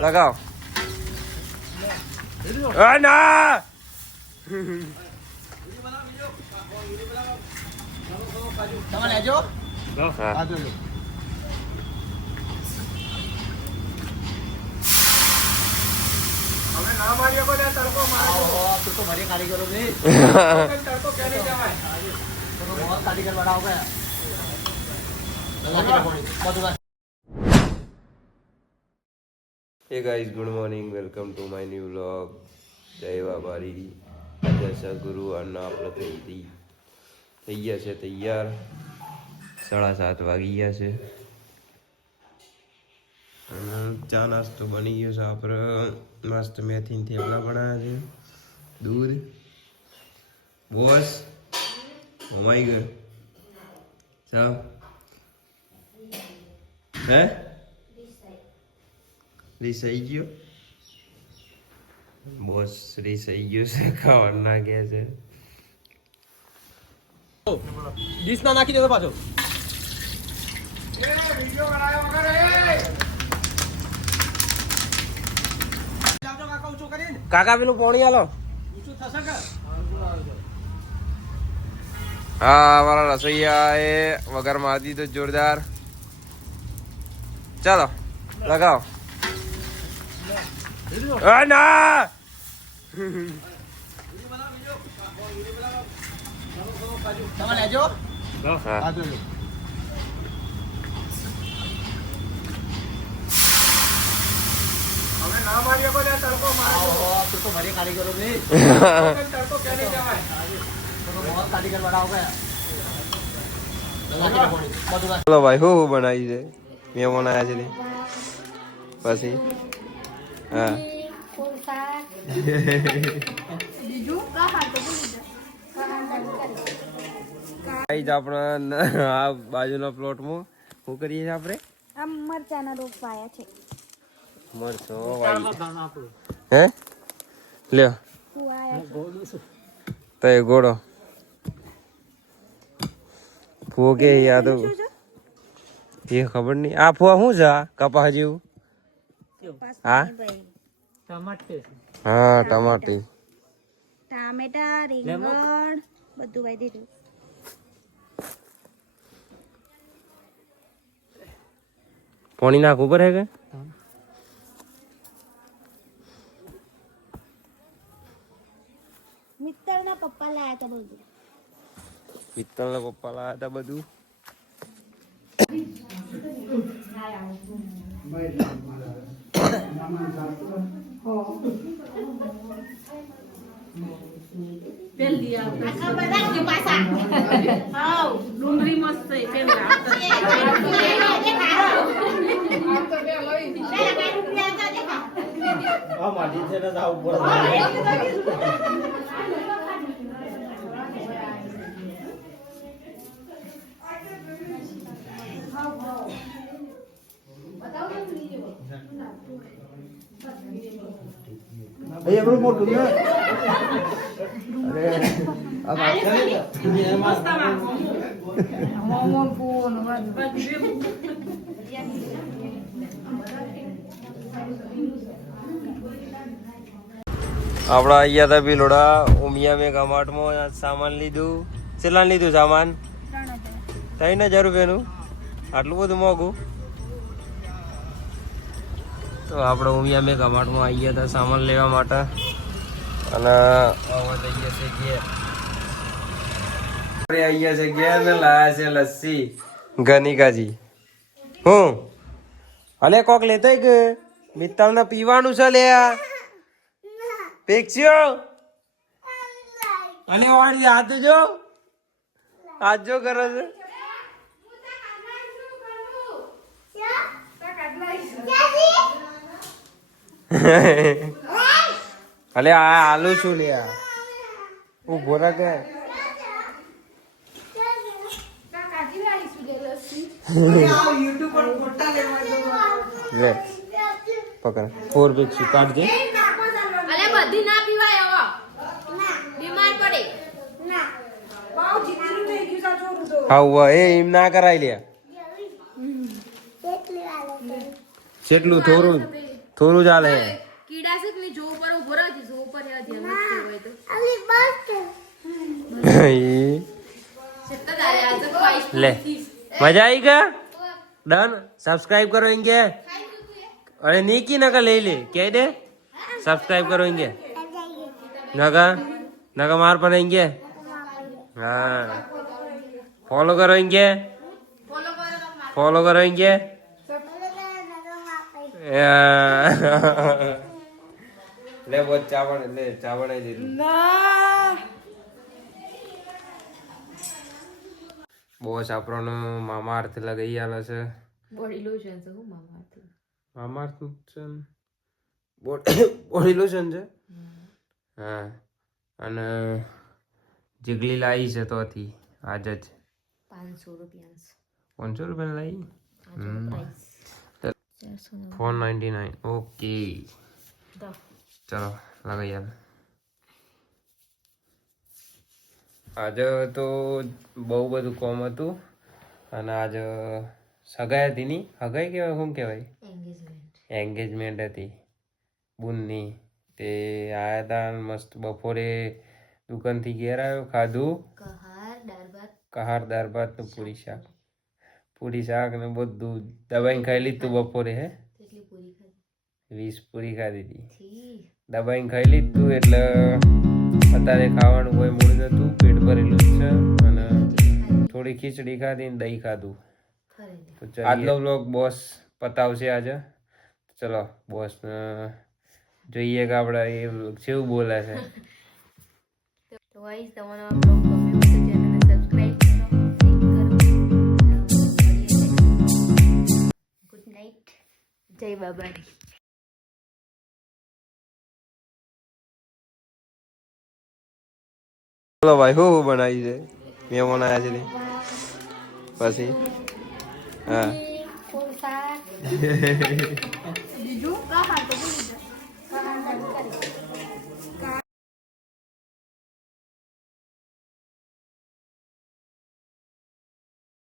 लगाओ ना Hey guys, good morning. Welcome to my new vlog. જય બાબારી જય ગુરુ અન્ના પ્રતિનિધિ થઈ ગયા છે તૈયાર. 7:30 વાગી ગયા છે. ચા નાસ્તો બની ગયો છે. આપણે મસ્ત મેથીના થેપલા બનાવ્યા છે. દૂધ બોસ ઓ માય ગોડ ચાલ હે રીસાઈ ગયો બોસ રીસાઈ ગયો છે. ખાવાનું ના ગયા છે. ડીશ ના નાખી દેતો પાછો. કાકા પેલું પાણી આલો. હા અમારા રસોઈયા એ વગર મારી દીધો જોરદાર. ચાલો લગાવો. ના તમે લેજો. ચલો ભાઈ હું બનાવી છે મહેમાન આવ્યા છે પછી હા આપણા આ બાજુના પ્લોટમાં શું કરીએ છીએ આપણે? આમ મરચાના રોપ વાયા છે. મરચો હે લ્યો તો એ ગોળો ફૂ કે યાદ એ ખબર નહીં. આ ફૂવા શું છે? કપા જેવું. હા હા ટમાટી ટામેટા રીંગણ બધું વાઈ દીધું. પાણી નાખવું પડે કે? મિત્તળના પપ્પા લાયા હતા બધું. પિત્તળના પપ્પા લાયા હતા બધું. ડુંગળી મસ્ત મોટું ને આપડા અહીંયા હતા બિલોડા ઉમિયા મેં ગમાટમાં સામાન લીધું. કેટલા લીધું સામાન? 3,000 રૂપિયાનું. આટલું બધું મોંઘું? તો આપણે ઉમિયા મેં ગમાટમાં આવી ગયા હતા સામાન લેવા માટે. અને અહીંયા છે ઘેર ને લાયા છે લસ્સી ગનિકાજી. હું અલે કોક લેતો કે મિત્તળને પીવાનું છે લ્યા પેક્સ્યો અને વાળી હાથ જો હાથ જો કરે છે. અલે આ આલુ છું લ્યા ઉભો રાખ કે લે પકડ 4 પેક્સી કાઢજે. અલે બધી ના પીવાય હવે બીમાર પડે. હા એ એમ ના કરાય લ્યા. કેટલું થોડું ચાલે કીડા છે કે નહીં જો ઉપર ઉભો રહે છે જો ઉપર હે ધ્યાન હોય તો છેટ્ટા તારે આ તો ખાઈશ ले मजा आई क्या डन सब्सक्राइब करोगे अरे नहीं की नका ले ले कह दे सब्सक्राइब करोगे नका नका मार पड़ेंगे हाँ फॉलो करोगे फॉलो करोगे ले बहुत चावल ले चावल दे બોસ આપણને મામા અર્થ લગાઈ આલે છે બોડી લોશન છે હું મામા અર્થ છે બોડી લોશન છે હા અને જીગલી લાવી છે તોથી આજ જ 500 રૂપિયા 500 રૂપિયા લાવી પ્રાઇસ 499 ઓકે ચલો લગાઈ આલે આજે તો બહુ બધું કોમ હતું અને આજે સગાઈ હતી ની સગાઈ કહેવાય શું કહેવાય એન્ગેજમેન્ટ હતી બુનની તે આયા હતા મસ્ત બપોરે દુકાનથી ઘેર આવ્યો ખાધું કહાર દાળ ભાત ને પૂરી શાક ને બધું દબાઈને ખાઈ લીધું બપોરે હે 20 પૂરી ખાધી હતી દબાઈને ખાઈ લીધું એટલે અત્યારે ખાવાનું કોઈ મૂળ નતું પેટ ભરેલું જ છે અને થોડી ખીચડી ખાધી ને દહીં ખાધું તો આજનો વ્લોગ બોસ પતાવશે આજે ચલો બોસ જોઈએ કે આપણે એ કેવું બોલે છે તો ગાઈસ તમને આ બ્લોગ ગમ્યો હોય તો ચેનલને સબસ્ક્રાઇબ કરો ગુડ નાઇટ જય બાબારી ચલો ભાઈ હું બનાવી છે મહેમાન આવ્યા છે પછી હા બીજું કા ખાતો